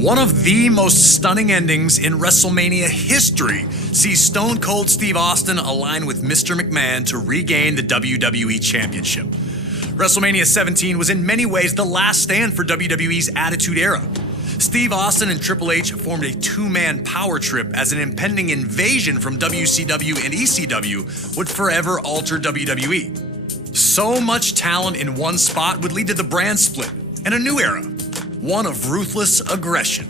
One of the most stunning endings in WrestleMania history sees Stone Cold Steve Austin align with Mr. McMahon to regain the WWE Championship. WrestleMania 17 was in many ways the last stand for WWE's Attitude Era. Steve Austin and Triple H formed a two-man power trip as an impending invasion from WCW and ECW would forever alter WWE. So much talent in one spot would lead to the brand split and a new era, one of ruthless aggression.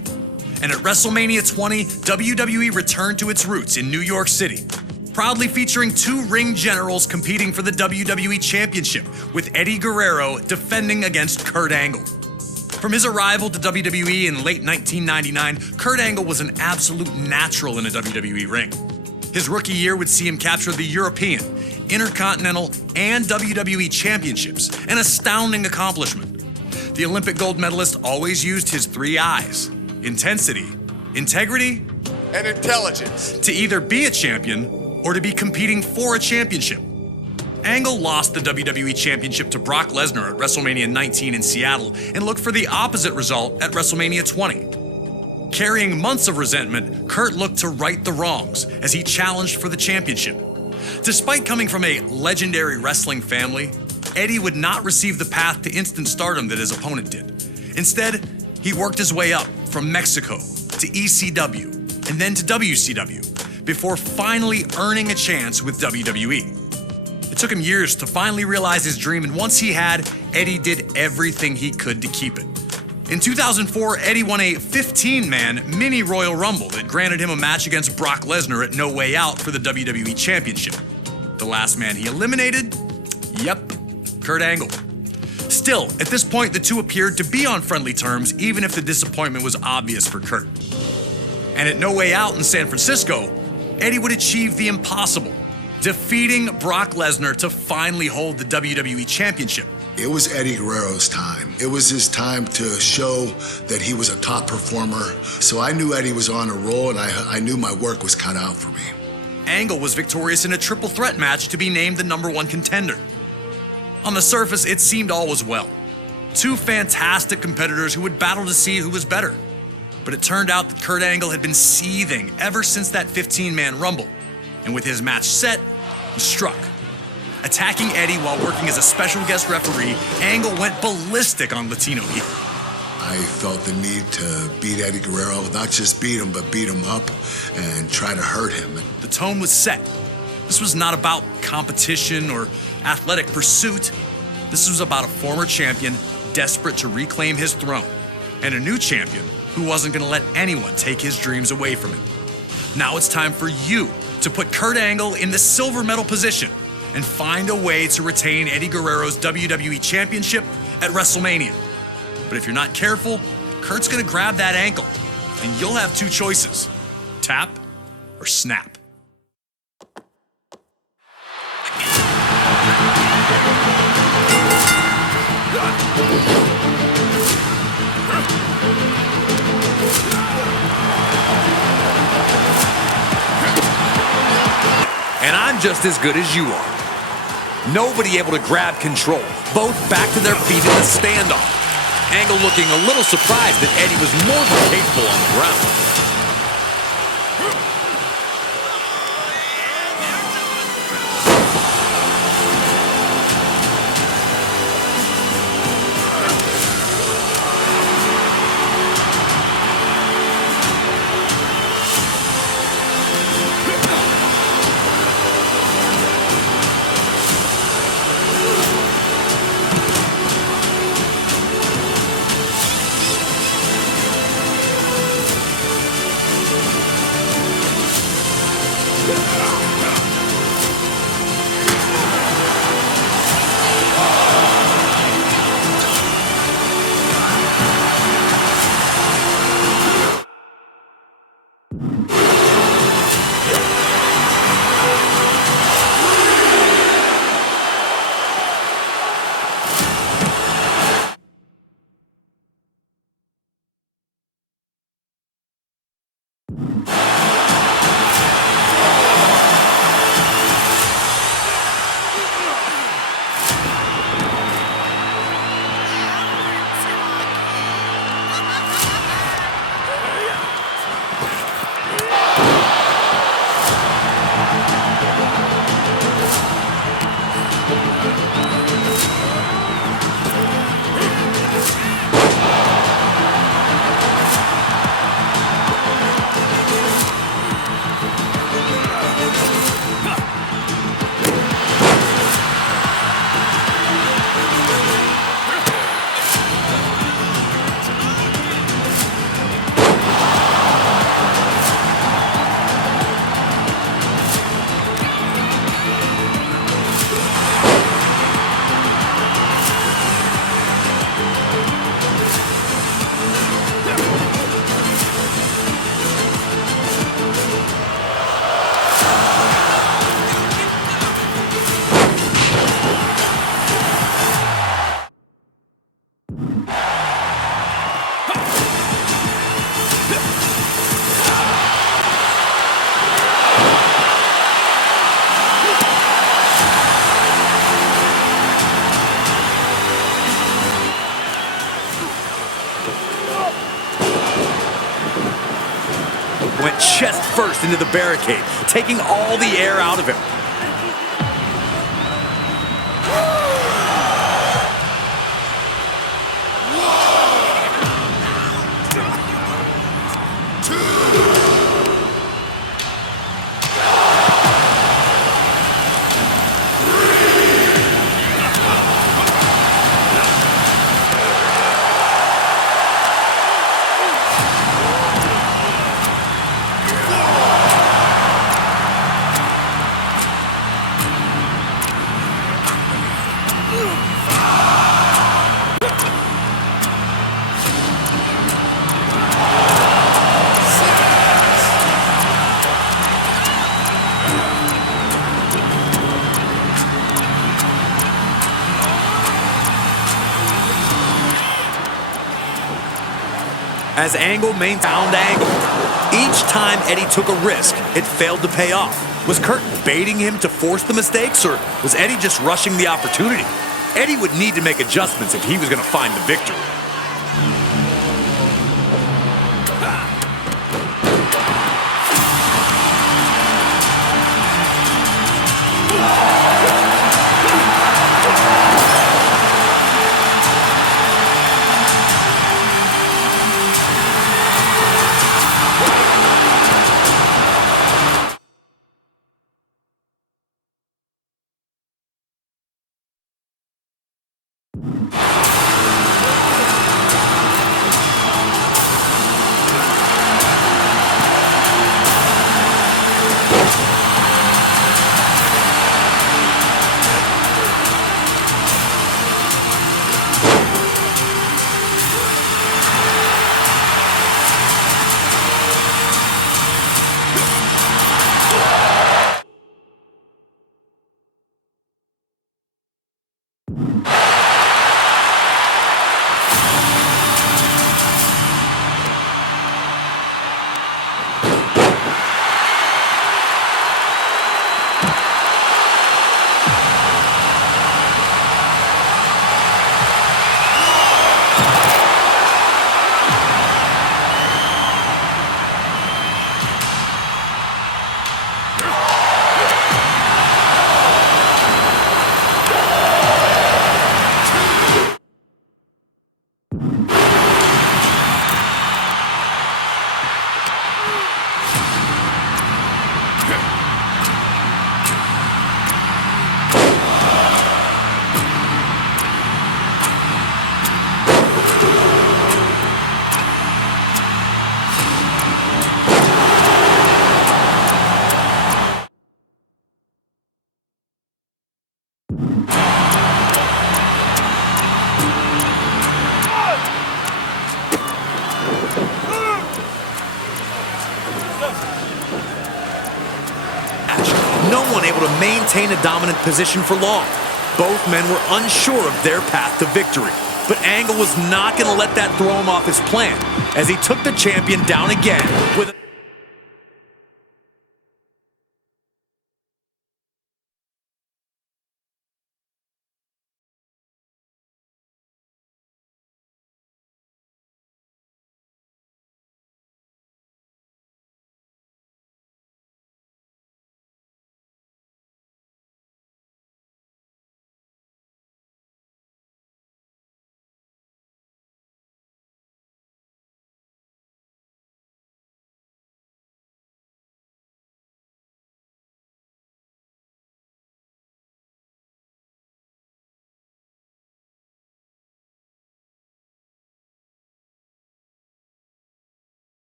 And at WrestleMania 20, WWE returned to its roots in New York City, proudly featuring two ring generals competing for the WWE Championship, with Eddie Guerrero defending against Kurt Angle. From his arrival to WWE in late 1999, Kurt Angle was an absolute natural in a WWE ring. His rookie year would see him capture the European, Intercontinental, and WWE Championships, an astounding accomplishment. The Olympic gold medalist always used his three I's: intensity, integrity, and intelligence, to either be a champion or to be competing for a championship. Angle lost the WWE Championship to Brock Lesnar at WrestleMania 19 in Seattle and looked for the opposite result at WrestleMania 20. Carrying months of resentment, Kurt looked to right the wrongs as he challenged for the championship. Despite coming from a legendary wrestling family, Eddie would not receive the path to instant stardom that his opponent did. Instead, he worked his way up from Mexico to ECW and then to WCW before finally earning a chance with WWE. It took him years to finally realize his dream, and once he had, Eddie did everything he could to keep it. In 2004, Eddie won a 15-man mini Royal Rumble that granted him a match against Brock Lesnar at No Way Out for the WWE Championship. The last man he eliminated? Yep, Kurt Angle. Still, at this point, the two appeared to be on friendly terms, even if the disappointment was obvious for Kurt. And at No Way Out in San Francisco, Eddie would achieve the impossible, defeating Brock Lesnar to finally hold the WWE Championship. It was Eddie Guerrero's time. It was his time to show that he was a top performer. So I knew Eddie was on a roll, and I knew my work was cut out for me. Angle was victorious in a triple threat match to be named the #1 contender. On the surface, it seemed all was well. Two fantastic competitors who would battle to see who was better. But it turned out that Kurt Angle had been seething ever since that 15-man Rumble. And with his match set, he struck. Attacking Eddie while working as a special guest referee, Angle went ballistic on Latino heel. I felt the need to beat Eddie Guerrero, not just beat him, but beat him up and try to hurt him. The tone was set. This was not about competition or athletic pursuit. This was about a former champion desperate to reclaim his throne, and a new champion who wasn't going to let anyone take his dreams away from him. Now it's time for you to put Kurt Angle in the silver medal position and find a way to retain Eddie Guerrero's WWE Championship at WrestleMania. But if you're not careful, Kurt's gonna grab that ankle, and you'll have two choices: tap or snap. And I'm just as good as you are. Nobody able to grab control. Both back to their feet in the standoff. Angle looking a little surprised that Eddie was more than capable on the ground. chest first into the barricade, taking all the air out of him. As Angle maintained Angle. Each time Eddie took a risk, it failed to pay off. Was Kurt baiting him to force the mistakes, or was Eddie just rushing the opportunity? Eddie would need to make adjustments if he was going to find the victory. No one able to maintain a dominant position for long. Both men were unsure of their path to victory. But Angle was not going to let that throw him off his plan, as he took the champion down again with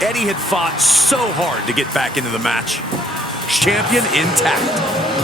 Eddie had fought so hard to get back into the match. Champion intact.